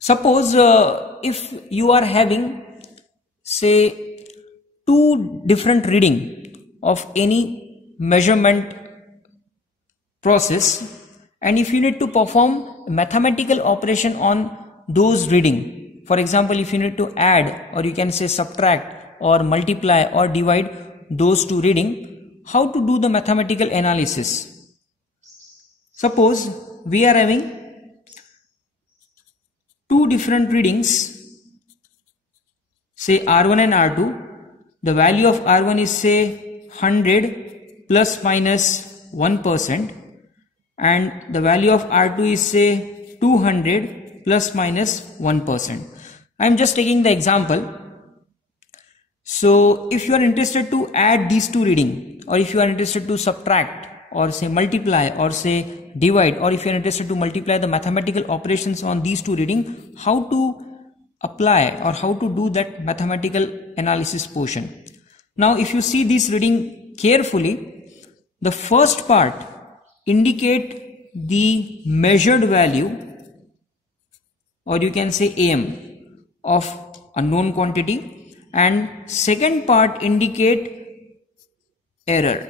Suppose if you are having, say, two different reading of any measurement process, and if you need to perform mathematical operation on those reading, for example, if you need to add, or you can say subtract or multiply or divide those two reading, how to do the mathematical analysis? Suppose we are having two different readings, say R1 and R2. The value of R1 is say 100 plus minus 1%, and the value of R2 is say 200 plus minus 1%. I am just taking the example. So if you are interested to add these two reading, or if you are interested to subtract or say multiply or say divide, or if you are interested to multiply the mathematical operations on these two reading, how to apply or how to do that mathematical analysis portion. Now if you see this reading carefully, the first part indicate the measured value, or you can say AM, of unknown quantity, and second part indicate error.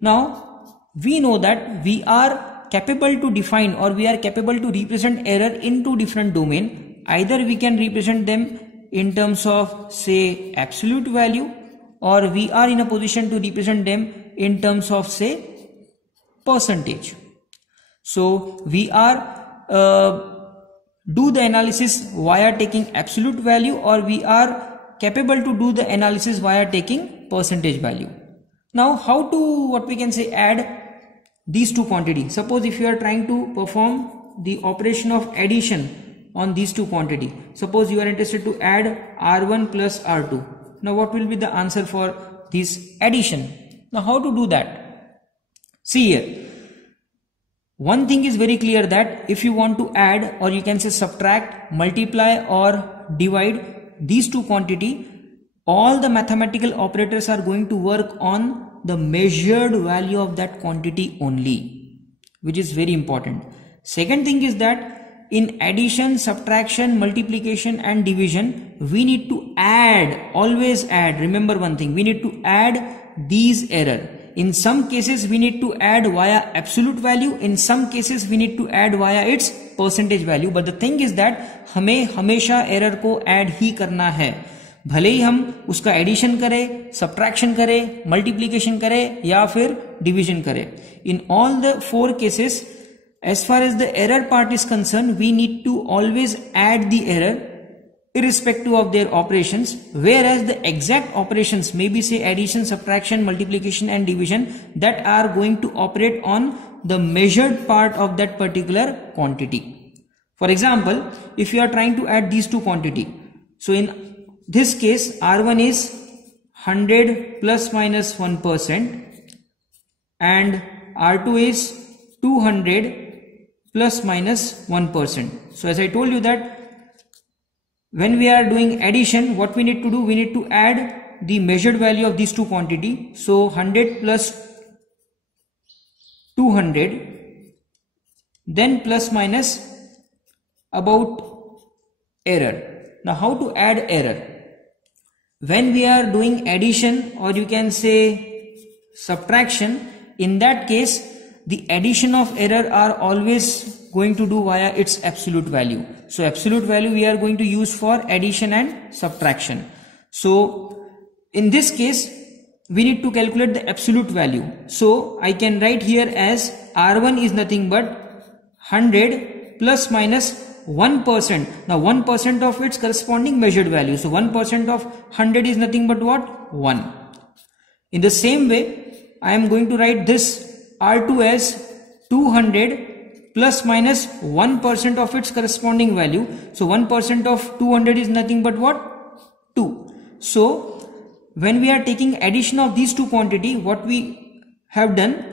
Now we know that we are capable to define, or we are capable to represent error in two different domain. Either we can represent them in terms of say absolute value, or we are in a position to represent them in terms of say percentage. So we are do the analysis via taking absolute value, or we are capable to do the analysis via taking percentage value. Now how to, what we can say, add these two quantities? Suppose if you are trying to perform the operation of addition on these two quantity, suppose you are interested to add R1 plus R2. Now what will be the answer for this addition? Now how to do that? See here, one thing is very clear, that if you want to add, or you can say subtract, multiply or divide these two quantity, all the mathematical operators are going to work on the measured value of that quantity only, which is very important. Second thing is that in addition, subtraction, multiplication and division, we need to add, always add. Remember one thing, we need to add these error. In some cases we need to add via absolute value, in some cases we need to add via its percentage value, but the thing is that हमें हमेशा error को add ही करना है, भले ही हम उसका addition करें, subtraction करें, मल्टीप्लिकेशन करें या फिर डिवीजन करें. In all the four cases, as far as the error part is concerned, we need to always add the error irrespective of their operations, whereas the exact operations, maybe say addition, subtraction, multiplication and division, that are going to operate on the measured part of that particular quantity. For example, if you are trying to add these two quantity, so in this case R1 is 100 plus minus 1% and R2 is 200 plus minus 1%. So as I told you that when we are doing addition, what we need to do, we need to add the measured value of these two quantity. So 100 plus 200, then plus minus about error. Now how to add error? When we are doing addition, or you can say subtraction, in that case the addition of error are always going to do via its absolute value. So absolute value we are going to use for addition and subtraction. So in this case we need to calculate the absolute value. So I can write here as R1 is nothing but 100 plus minus 1%. Now 1% of its corresponding measured value. So 1% of 100 is nothing but what? 1. In the same way, I am going to write this R2 as 200 plus minus 1% of its corresponding value. So 1% of 200 is nothing but what? 2. So when we are taking addition of these two quantity, what we have done,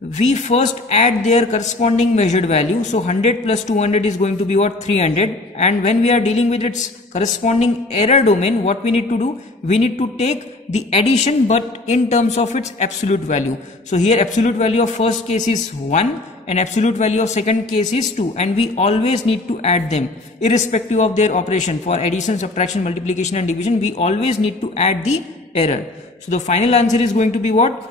we first add their corresponding measured value. So 100 plus 200 is going to be what? 300. And when we are dealing with its corresponding error domain, what we need to do? We need to take the addition but in terms of its absolute value. So here absolute value of first case is 1 and absolute value of second case is 2, and we always need to add them irrespective of their operation. For addition, subtraction, multiplication and division, we always need to add the error. So the final answer is going to be what?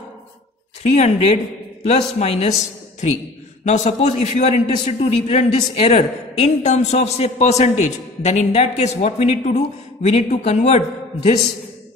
300 plus minus 3. Now suppose if you are interested to represent this error in terms of say percentage, then in that case what we need to do? We need to convert this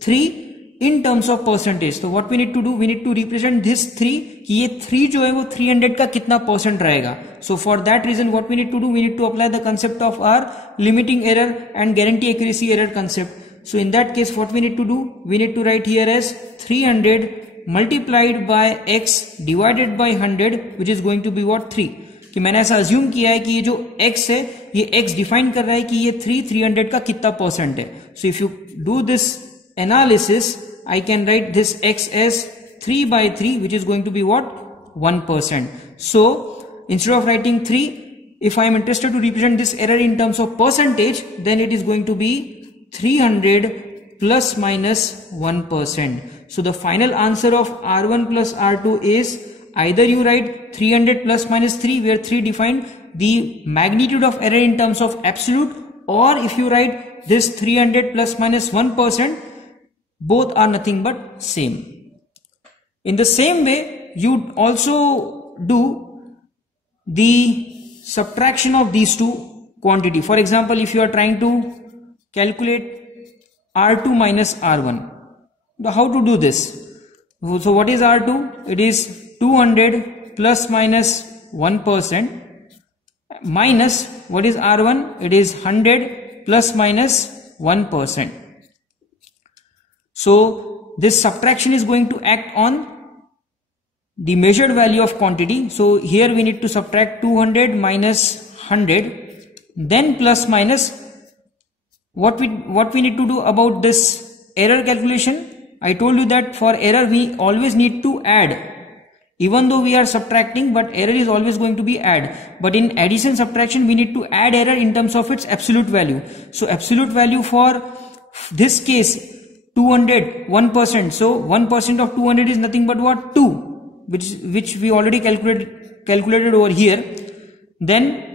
3 in terms of percentage. So what we need to do? We need to represent this 3 कि ये 3 जो है वो 300 का कितना percent रहेगा. So for that reason what we need to do? We need to apply the concept of our limiting error and guarantee accuracy error concept. So in that case what we need to do? We need to write here as 300 multiplied by x divided by 100, which is going to be what? 3. कि मैंने ऐसा assume किया है कि ये जो x है ये x डिफाइन कर रहा है कि ये 300 का कितना परसेंट है. So if you do this analysis, I can write this x as 3 by 3, which is going to be what? 1%. So instead of writing 3, if I am interested to represent this error in terms of percentage, then it is going to be 300 plus minus 1%. So the final answer of R1 plus R2 is either you write 300 plus minus 3, where 3 define the magnitude of error in terms of absolute, or if you write this 300 plus minus 1%, both are nothing but same. In the same way, you also do the subtraction of these two quantity. For example, if you are trying to calculate R2 minus R1. How to do this? So what is R2? It is 200 plus minus 1% minus what is R1? It is 100 plus minus 1%. So this subtraction is going to act on the measured value of quantity. So here we need to subtract 200 minus 100, then plus minus what we need to do about this error calculation. I told you that for error we always need to add, even though we are subtracting, but error is always going to be add. But in addition subtraction we need to add error in terms of its absolute value. So absolute value for this case 200, 1%. So 1% of 200 is nothing but what? 2, which we already calculated over here. Then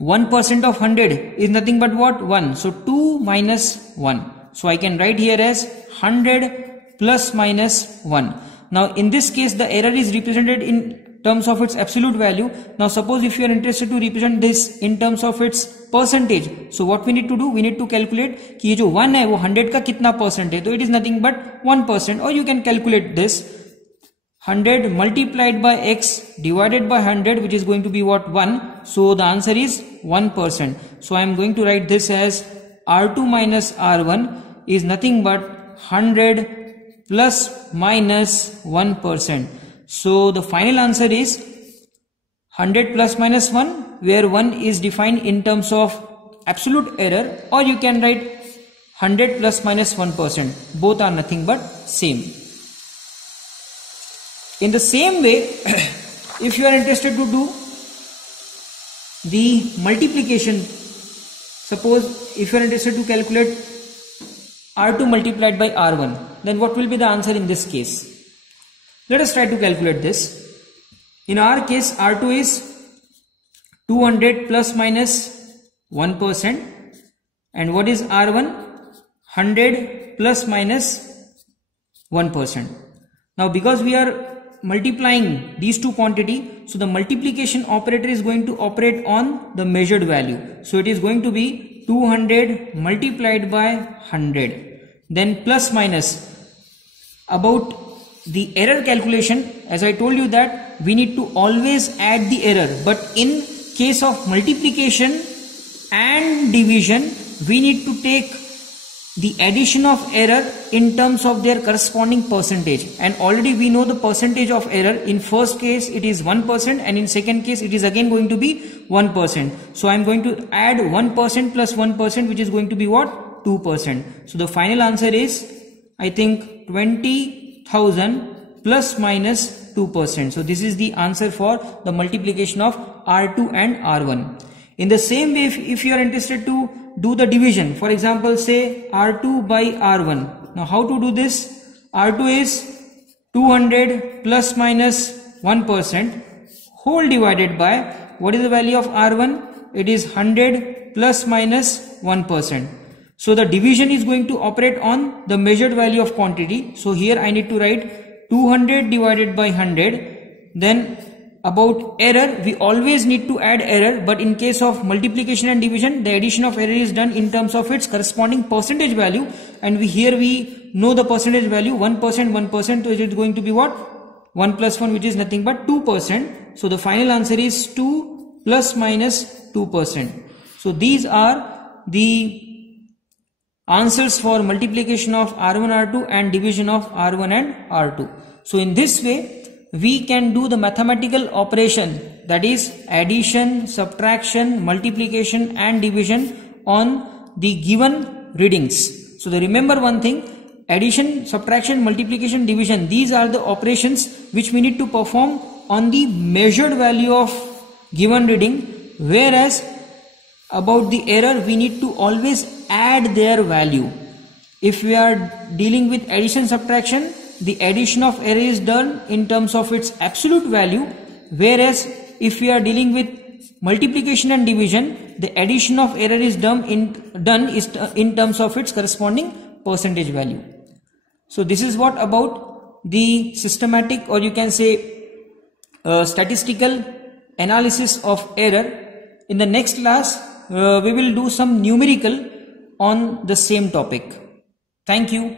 1% of 100 is nothing but what? 1. So 2 minus 1. So I can write here as 100 plus minus 1. Now in this case the error is represented in terms of its absolute value. Now suppose if you are interested to represent this in terms of its percentage, so what we need to do? We need to calculate कि ये जो 1 है वो 100 का कितना percent है. तो it is nothing but 1%, or you can calculate this 100 multiplied by x divided by 100, which is going to be what? 1. So the answer is 1%. So I am going to write this as R2 minus R1 is nothing but 100 plus minus 1%. So the final answer is 100 plus minus 1, where 1 is defined in terms of absolute error, or you can write 100 plus minus 1%. Both are nothing but same. In the same way, if you are interested to do the multiplication, suppose if you are interested to calculate R2 multiplied by R1, then what will be the answer in this case? Let us try to calculate this. In our case, R2 is 200 plus minus 1%, and what is R1? 100 plus minus 1%. Now because we are multiplying these two quantity, so the multiplication operator is going to operate on the measured value. So it is going to be 200 multiplied by 100, then plus minus. About the error calculation, as I told you that we need to always add the error, but in case of multiplication and division we need to take the addition of error in terms of their corresponding percentage, and already we know the percentage of error. In first case it is 1%, and in second case it is again going to be 1%. So I am going to add 1% plus 1%, which is going to be what? 2%. So the final answer is, I think, 20,000 plus minus 2%. So this is the answer for the multiplication of R2 and R1. In the same way, if you are interested to do the division, for example, say R2 by R1. Now how to do this? R2 is 200 plus minus 1% whole divided by, what is the value of R1? It is 100 plus minus 1%. So the division is going to operate on the measured value of quantity. So here I need to write 200 divided by 100. Then about error, we always need to add error, but in case of multiplication and division, the addition of error is done in terms of its corresponding percentage value, and here we know the percentage value 1%, 1%, so it is going to be what? 1 plus 1, which is nothing but 2%. So the final answer is 2 plus minus 2%. So these are the answers for multiplication of R1, R2 and division of R1 and R2. So in this way, we can do the mathematical operation, that is addition, subtraction, multiplication and division on the given readings. So remember one thing, addition, subtraction, multiplication, division, these are the operations which we need to perform on the measured value of given reading, whereas about the error we need to always add their value. If we are dealing with addition, subtraction, the addition of error is done in terms of its absolute value, whereas if we are dealing with multiplication and division, the addition of error is done in terms of its corresponding percentage value. So this is what about the systematic, or you can say statistical analysis of error. In the next class, we will do some numerical on the same topic. Thank you.